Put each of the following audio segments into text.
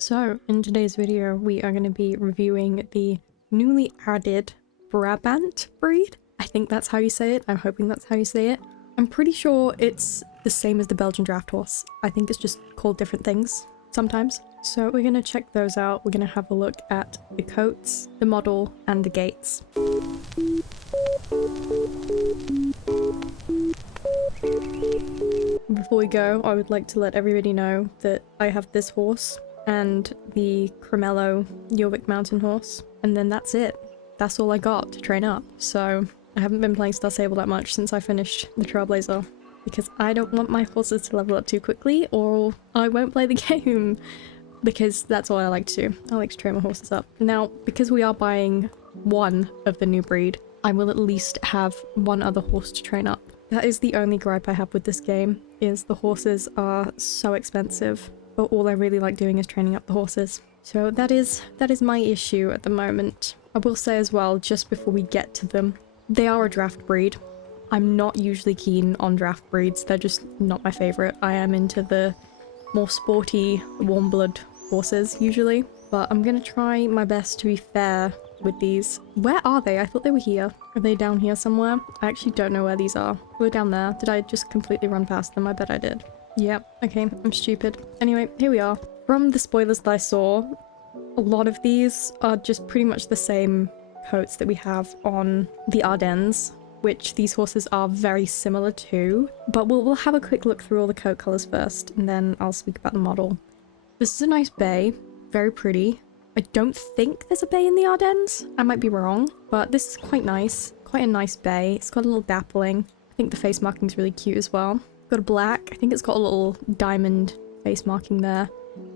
So, in today's video, we are going to be reviewing the newly added Brabant breed. I think that's how you say it. I'm hoping that's how you say it. I'm pretty sure it's the same as the Belgian draft horse. I think it's just called different things sometimes. So we're going to check those out. We're going to have a look at the coats, the model, and the gaits. Before we go, I would like to let everybody know that I have this horse and the Cremello Jorvik mountain horse, and then that's it. That's all I got to train up. So I haven't been playing Star Sable that much since I finished the Trailblazer, because I don't want my horses to level up too quickly or I won't play the game, because that's all I like to do. I like to train my horses up. Now, because we are buying one of the new breed, I will at least have one other horse to train up. That is the only gripe I have with this game, is the horses are so expensive, but all I really like doing is training up the horses. So that is my issue at the moment. I will say as well, just before we get to them, they are a draft breed. I'm not usually keen on draft breeds, they're just not my favourite. I am into the more sporty, warm blood horses usually, but I'm gonna try my best to be fair with these. Where are they? I thought they were here. Are they down here somewhere? I actually don't know where these are. They're down there. Did I just completely run past them? I bet I did. Yep. Okay, I'm stupid. Anyway, here we are. From the spoilers that I saw, a lot of these are just pretty much the same coats that we have on the Ardennes, which these horses are very similar to, but we'll have a quick look through all the coat colours first, and then I'll speak about the model. This is a nice bay, very pretty. I don't think there's a bay in the Ardennes, I might be wrong, but this is quite nice, quite a nice bay. It's got a little dappling. I think the face marking's really cute as well. Got a black, I think it's got a little diamond face marking there.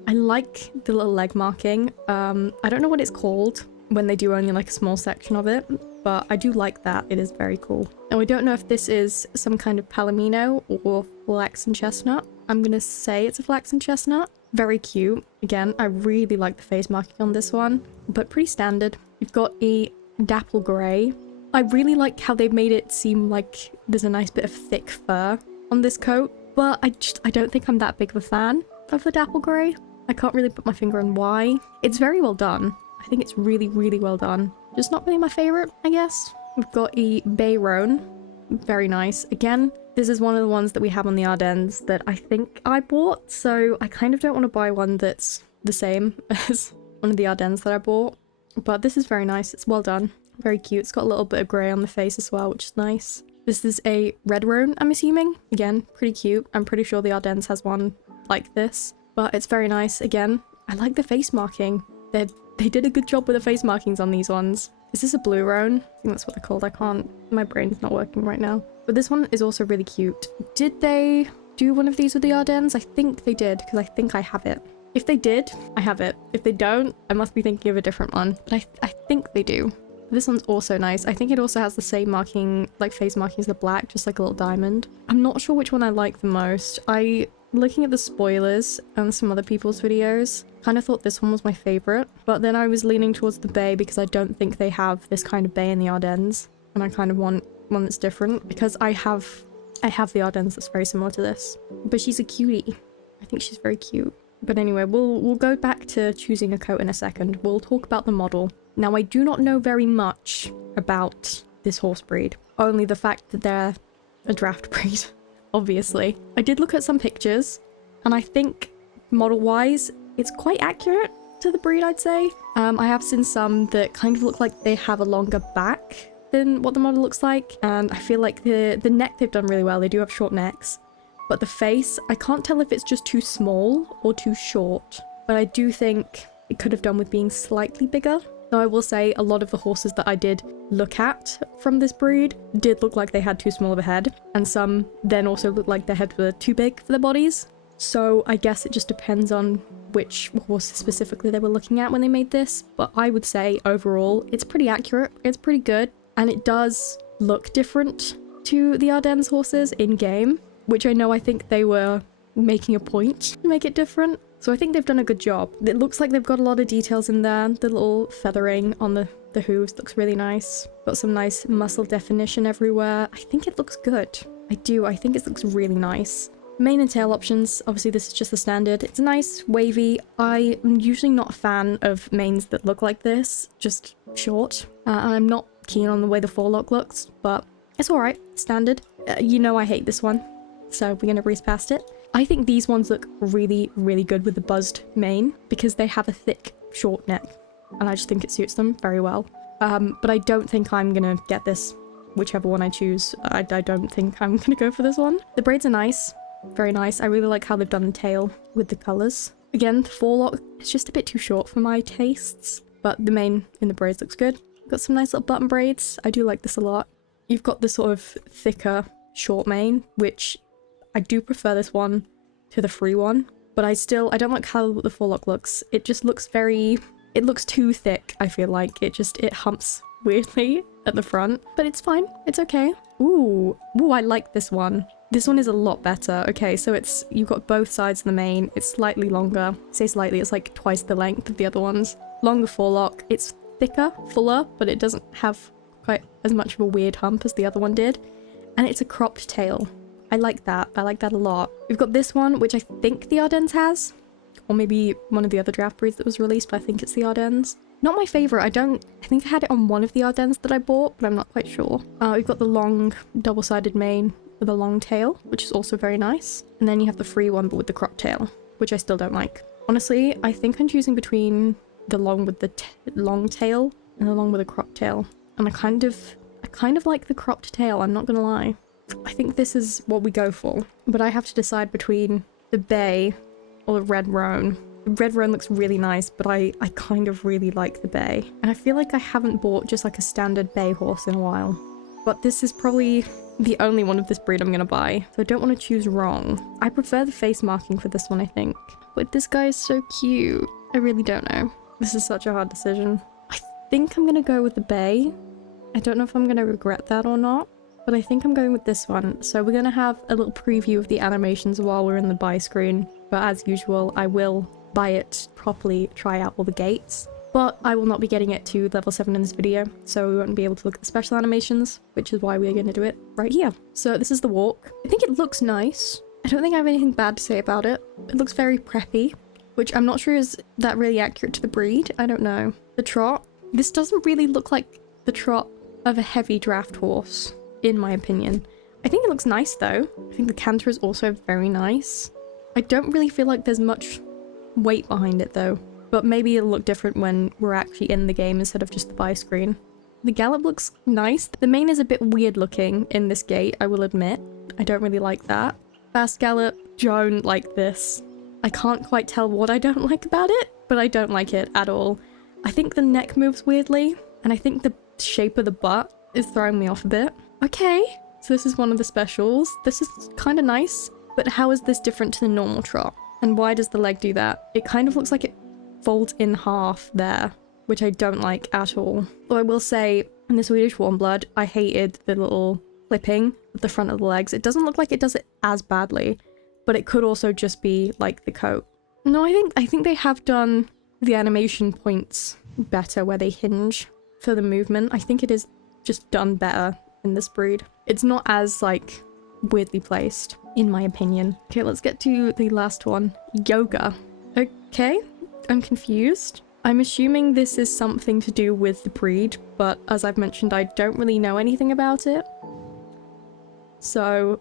I like the little leg marking. I don't know what it's called when they do only like a small section of it, but I do like that. It is very cool. And we don't know if this is some kind of Palomino or flaxen chestnut. I'm gonna say it's a flaxen chestnut. Very cute. Again, I really like the face marking on this one, but pretty standard. You've got a dapple grey. I really like how they've made it seem like there's a nice bit of thick fur on this coat, but I don't think I'm that big of a fan of the dapple grey. I can't really put my finger on why. It's very well done. I think it's really, really well done. Just not really my favourite, I guess. We've got a bay roan. Very nice. Again, this is one of the ones that we have on the Ardennes that I think I bought, so I kind of don't want to buy one that's the same as one of the Ardennes that I bought. But this is very nice. It's well done. Very cute. It's got a little bit of grey on the face as well, which is nice. This is a red roan, I'm assuming. Again, pretty cute. I'm pretty sure the Ardennes has one like this, but it's very nice. Again, I like the face marking. They did a good job with the face markings on these ones. Is this a blue roan? I think that's what they're called. I can't, my brain's not working right now. But this one is also really cute. Did they do one of these with the Ardennes? I think they did, because I think I have it. If they did, I have it. If they don't, I must be thinking of a different one. But I think they do. This one's also nice. I think it also has the same marking, like face marking as the black, just like a little diamond. I'm not sure which one I like the most. Looking at the spoilers and some other people's videos, kind of thought this one was my favorite, but then I was leaning towards the bay because I don't think they have this kind of bay in the Ardennes, and I kind of want one that's different because I have the Ardennes that's very similar to this, but she's a cutie. I think she's very cute. But anyway, we'll go back to choosing a coat in a second. We'll talk about the model. Now, I do not know very much about this horse breed, only the fact that they're a draft breed. Obviously. I did look at some pictures, and I think model-wise, it's quite accurate to the breed, I'd say. I have seen some that kind of look like they have a longer back than what the model looks like, and I feel like the neck they've done really well. They do have short necks, but the face, I can't tell if it's just too small or too short, but I do think it could have done with being slightly bigger. Though I will say a lot of the horses that I did look at from this breed did look like they had too small of a head, and some then also looked like their heads were too big for their bodies. So I guess it just depends on which horse specifically they were looking at when they made this, but I would say overall it's pretty accurate, it's pretty good, and it does look different to the Ardennes horses in game, which I think they were making a point to make it different. So I think they've done a good job. It looks like they've got a lot of details in there. The little feathering on the hooves looks really nice. Got some nice muscle definition everywhere. I think it looks good. I think it looks really nice. Mane and tail options, obviously this is just the standard. It's nice, wavy. I am usually not a fan of manes that look like this, just short. And I'm not keen on the way the forelock looks, but it's alright, standard. You know I hate this one, so we're gonna breeze past it. I think these ones look really, really good with the buzzed mane because they have a thick, short neck, and I just think it suits them very well. But I don't think I'm gonna get this, whichever one I choose. I don't think I'm gonna go for this one. The braids are nice. Very nice. I really like how they've done the tail with the colours. Again, the forelock is just a bit too short for my tastes, but the mane in the braids looks good. Got some nice little button braids. I do like this a lot. You've got the sort of thicker, short mane, which I do prefer this one to the free one, but I don't like how the forelock looks. It just looks it looks too thick, I feel like. It humps weirdly at the front, but it's fine. It's okay. Ooh, I like this one. This one is a lot better. Okay, so you've got both sides of the mane. It's slightly longer. I say slightly, it's like twice the length of the other ones. Longer forelock. It's thicker, fuller, but it doesn't have quite as much of a weird hump as the other one did. And it's a cropped tail. I like that. I like that a lot. We've got this one, which I think the Ardennes has. Or maybe one of the other draft breeds that was released, but I think it's the Ardennes. Not my favourite. I think I had it on one of the Ardennes that I bought, but I'm not quite sure. We've got the long double-sided mane with a long tail, which is also very nice. And then you have the free one, but with the cropped tail, which I still don't like. Honestly, I think I'm choosing between the long with the long tail and the long with a cropped tail. And I kind of like the cropped tail, I'm not gonna lie. I think this is what we go for. But I have to decide between the bay or the red roan. The red roan looks really nice, but I kind of really like the bay. And I feel like I haven't bought just like a standard bay horse in a while. But this is probably the only one of this breed I'm gonna buy, so I don't want to choose wrong. I prefer the face marking for this one, I think. But this guy is so cute. I really don't know. This is such a hard decision. I think I'm gonna go with the bay. I don't know if I'm gonna regret that or not, but I think I'm going with this one. So we're gonna have a little preview of the animations while we're in the buy screen. But as usual, I will buy it properly, try out all the gates. But I will not be getting it to level 7 in this video, so we won't be able to look at the special animations, which is why we're going to do it right here. So this is the walk. I think it looks nice. I don't think I have anything bad to say about it. It looks very preppy, which I'm not sure is that really accurate to the breed. I don't know. The trot. This doesn't really look like the trot of a heavy draft horse, in my opinion. I think it looks nice though. I think the canter is also very nice. I don't really feel like there's much weight behind it though. But maybe it'll look different when we're actually in the game instead of just the buy screen. The gallop looks nice. The mane is a bit weird looking in this gate, I will admit. I don't really like that. Fast gallop, don't like this. I can't quite tell what I don't like about it, but I don't like it at all. I think the neck moves weirdly, and I think the shape of the butt is throwing me off a bit. Okay, so this is one of the specials. This is kind of nice, but how is this different to the normal trot? And why does the leg do that? It kind of looks like it folds in half there, which I don't like at all. Though I will say, in the Swedish Warm Blood, I hated the little clipping at the front of the legs. It doesn't look like it does it as badly, but it could also just be like the coat. No, I think they have done the animation points better where they hinge for the movement. I think it is just done better in this breed. It's not as like weirdly placed, in my opinion. Okay, let's get to the last one. Yoga. Okay. I'm confused. I'm assuming this is something to do with the breed, but as I've mentioned, I don't really know anything about it. So,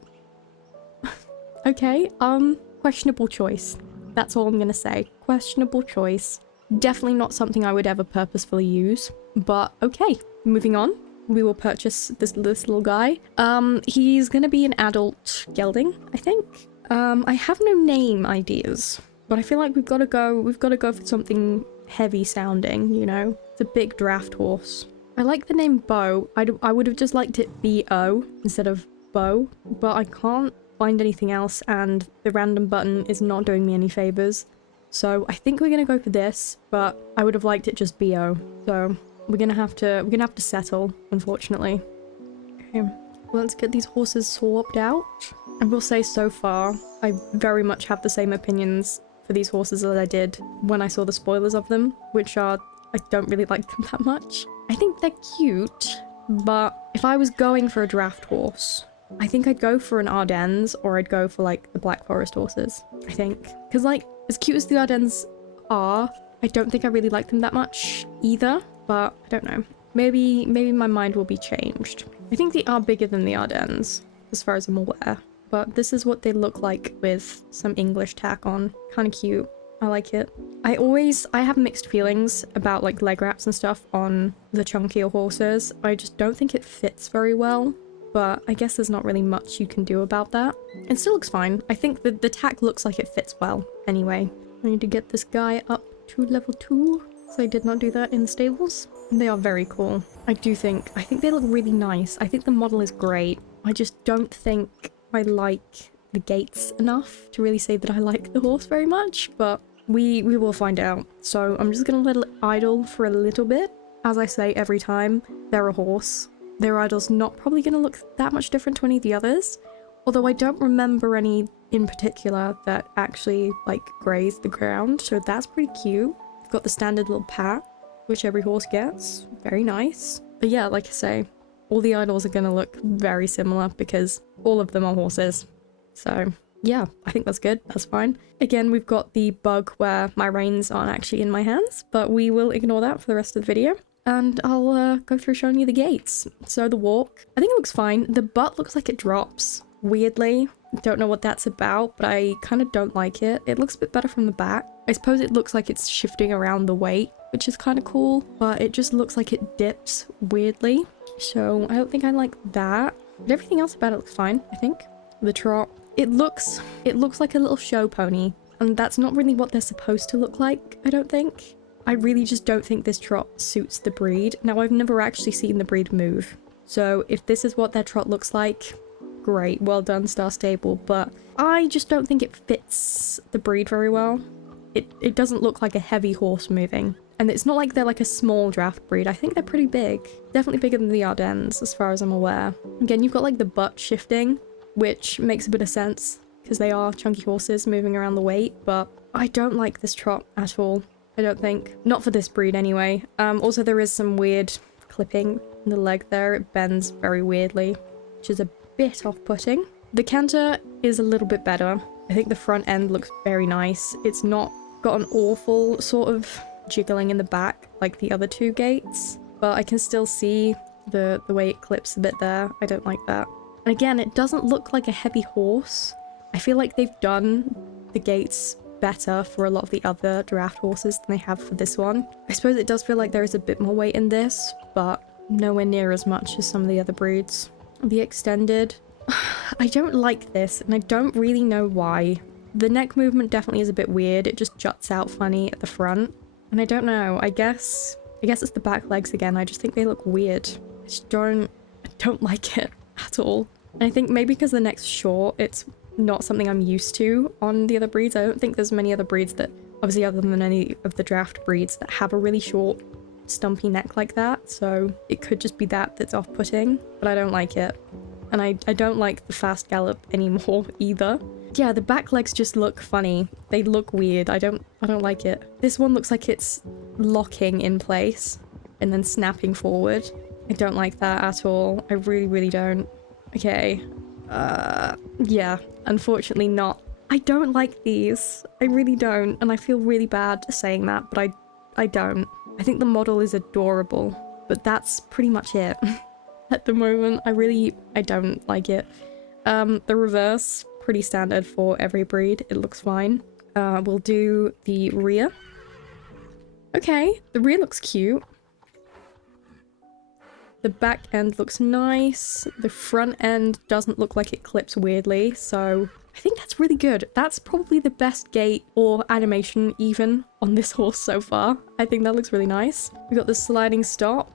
okay, questionable choice. That's all I'm gonna say. Questionable choice. Definitely not something I would ever purposefully use, but okay. Moving on, we will purchase this little guy. He's gonna be an adult gelding, I think. I have no name ideas. But I feel like we've got to go for something heavy sounding, you know? It's a big draft horse. I like the name Bo. I would have just liked it B-O instead of Bo, but I can't find anything else and the random button is not doing me any favors. So I think we're gonna go for this, but I would have liked it just B-O. So we're gonna have to settle, unfortunately. Okay, let's get these horses swapped out. I will say so far, I very much have the same opinions for these horses as I did when I saw the spoilers of them, which are, I don't really like them that much. I think they're cute, but if I was going for a draft horse, I think I'd go for an Ardennes, or I'd go for like the Black Forest horses, I think. Because like, as cute as the Ardennes are, I don't think I really like them that much either, but I don't know. Maybe my mind will be changed. I think they are bigger than the Ardennes, as far as I'm aware. But this is what they look like with some English tack on. Kind of cute. I like it. I have mixed feelings about like leg wraps and stuff on the chunkier horses. I just don't think it fits very well, but I guess there's not really much you can do about that. It still looks fine. I think the tack looks like it fits well. Anyway, I need to get this guy up to level 2. So I did not do that in the stables. They are very cool. I think they look really nice. I think the model is great. I just don't think I like the gaits enough to really say that I like the horse very much, but we will find out. So I'm just gonna let it idle for a little bit. As I say every time, they're a horse. Their idle's not probably gonna look that much different to any of the others, although I don't remember any in particular that actually like graze the ground, so that's pretty cute. I've got the standard little pat, which every horse gets. Very nice. But yeah, like I say, all the idols are gonna look very similar because all of them are horses. So yeah, I think that's good. That's fine. Again, we've got the bug where my reins aren't actually in my hands, but we will ignore that for the rest of the video. And I'll go through showing you the gaits. So the walk, I think it looks fine. The butt looks like it drops weirdly. Don't know what that's about, but I kind of don't like it. It looks a bit better from the back. I suppose it looks like it's shifting around the weight, which is kind of cool, but it just looks like it dips weirdly. So I don't think I like that. But everything else about it looks fine, I think. The trot, it looks like a little show pony, and that's not really what they're supposed to look like, I don't think. I really just don't think this trot suits the breed. Now, I've never actually seen the breed move, so if this is what their trot looks like, great, well done, Star Stable, but I just don't think it fits the breed very well. It doesn't look like a heavy horse moving, and it's not like they're like a small draft breed. I think they're pretty big. Definitely bigger than the Ardennes, as far as I'm aware. Again, you've got like the butt shifting, which makes a bit of sense because they are chunky horses moving around the weight, but I don't like this trot at all. I don't think. Not for this breed anyway. Also, there is some weird clipping in the leg there. It bends very weirdly, which is a bit off-putting. The canter is a little bit better. I think the front end looks very nice. It's not got an awful sort of jiggling in the back like the other two gaits, but I can still see the way it clips a bit there. I don't like that. And again, it doesn't look like a heavy horse. I feel like they've done the gaits better for a lot of the other draft horses than they have for this one. I suppose it does feel like there is a bit more weight in this, but nowhere near as much as some of the other breeds. The extended, I don't like this, and I don't really know why. The neck movement definitely is a bit weird. It just juts out funny at the front, and I don't know. I guess it's the back legs again. I just think they look weird. I don't like it at all. And I think maybe because the neck's short, it's not something I'm used to on the other breeds. I don't think there's many other breeds that, obviously other than any of the draft breeds, that have a really short, stumpy neck like that. So it could just be that's off-putting, but I don't like it. And I don't like the fast gallop anymore either. Yeah, the back legs just look funny. They look weird. I don't like it. This one looks like it's locking in place and then snapping forward. I don't like that at all. I really, really don't. Okay. Yeah, unfortunately not. I don't like these. I really don't, and I feel really bad saying that, but I don't. I think the model is adorable, but that's pretty much it. At the moment, I don't like it. The reverse, pretty standard for every breed. It looks fine. We'll do the rear. Okay, the rear looks cute. The back end looks nice. The front end doesn't look like it clips weirdly, so I think that's really good. That's probably the best gait or animation even on this horse so far. I think that looks really nice. We got the sliding stop.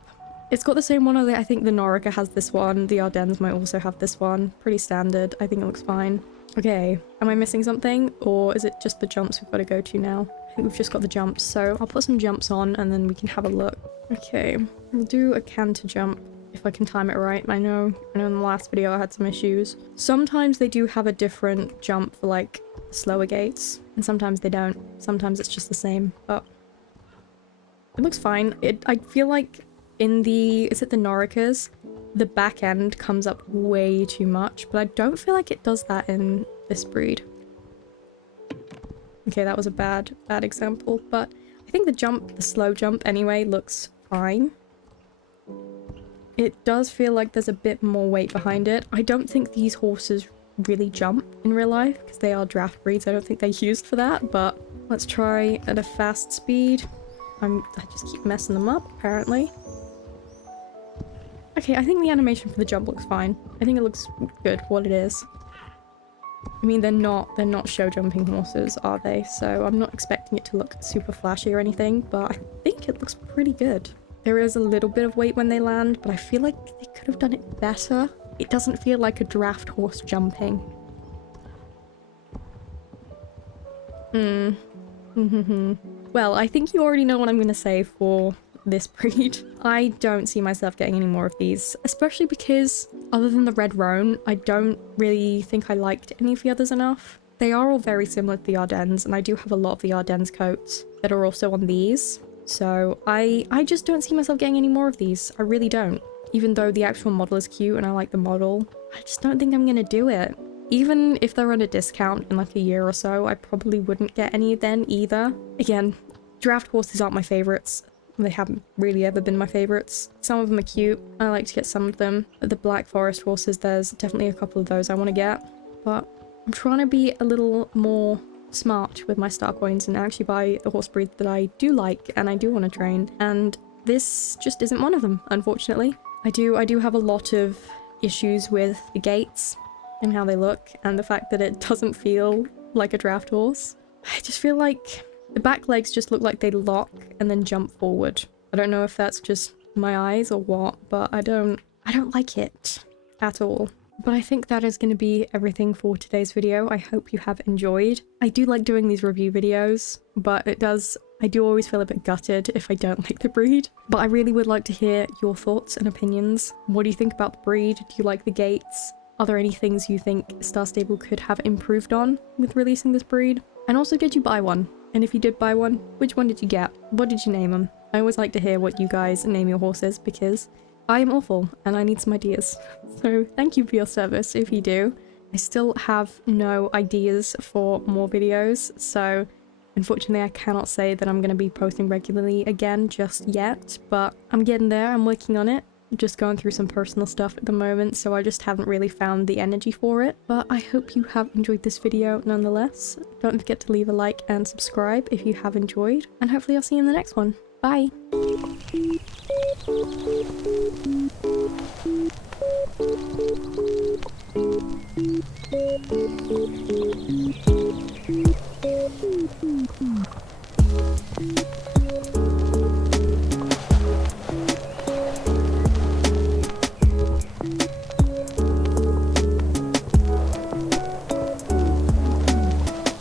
It's got the same one. I think the Norica has this one. The Ardennes might also have this one. Pretty standard. I think it looks fine. Okay, am I missing something? Or is it just the jumps we've got to go to now? I think we've just got the jumps, so I'll put some jumps on and then we can have a look. Okay, we'll do a canter jump if I can time it right. I know in the last video I had some issues. Sometimes they do have a different jump for like slower gaits, and sometimes they don't. Sometimes it's just the same, but it looks fine. I feel like in the, is it the Noricas? the back end comes up way too much, but I don't feel like it does that in this breed. Okay, that was a bad example, but I think the slow jump anyway, looks fine. It does feel like there's a bit more weight behind it. I don't think these horses really jump in real life because they are draft breeds. I don't think they're used for that, but let's try at a fast speed. I just keep messing them up, apparently. Okay, I think the animation for the jump looks fine. I think it looks good for what it is. I mean, they're not show jumping horses, are they? So I'm not expecting it to look super flashy or anything, but I think it looks pretty good. There is a little bit of weight when they land, but I feel like they could have done it better. It doesn't feel like a draft horse jumping. Well, I think you already know what I'm going to say for this breed. I don't see myself getting any more of these, especially because other than the red roan, I don't really think I liked any of the others enough. They are all very similar to the Ardennes, and I do have a lot of the Ardennes coats that are also on these. So I just don't see myself getting any more of these. I really don't. Even though the actual model is cute and I like the model, I just don't think I'm gonna do it. Even if they're on a discount in like a year or so, I probably wouldn't get any then either. Again, draft horses aren't my favorites. They haven't really ever been my favorites. Some of them are cute. I like to get some of them. The Black Forest horses, there's definitely a couple of those I want to get. But I'm trying to be a little more smart with my star coins and actually buy the horse breed that I do like and I do want to train. And this just isn't one of them, unfortunately. I do have a lot of issues with the gaits and how they look and the fact that it doesn't feel like a draft horse. I just feel like the back legs just look like they lock and then jump forward. I don't know if that's just my eyes or what, but I don't like it at all. But I think that is going to be everything for today's video. I hope you have enjoyed. I do like doing these review videos, but I do always feel a bit gutted if I don't like the breed. But I really would like to hear your thoughts and opinions. What do you think about the breed? Do you like the gaits? Are there any things you think Star Stable could have improved on with releasing this breed? And also, did you buy one? And if you did buy one, which one did you get? What did you name them? I always like to hear what you guys name your horses because I am awful and I need some ideas. So thank you for your service if you do. I still have no ideas for more videos, so unfortunately I cannot say that I'm going to be posting regularly again just yet, but I'm getting there, I'm working on it. I'm just going through some personal stuff at the moment, so I just haven't really found the energy for it. But I hope you have enjoyed this video nonetheless. Don't forget to leave a like and subscribe if you have enjoyed, and hopefully I'll see you in the next one. Bye!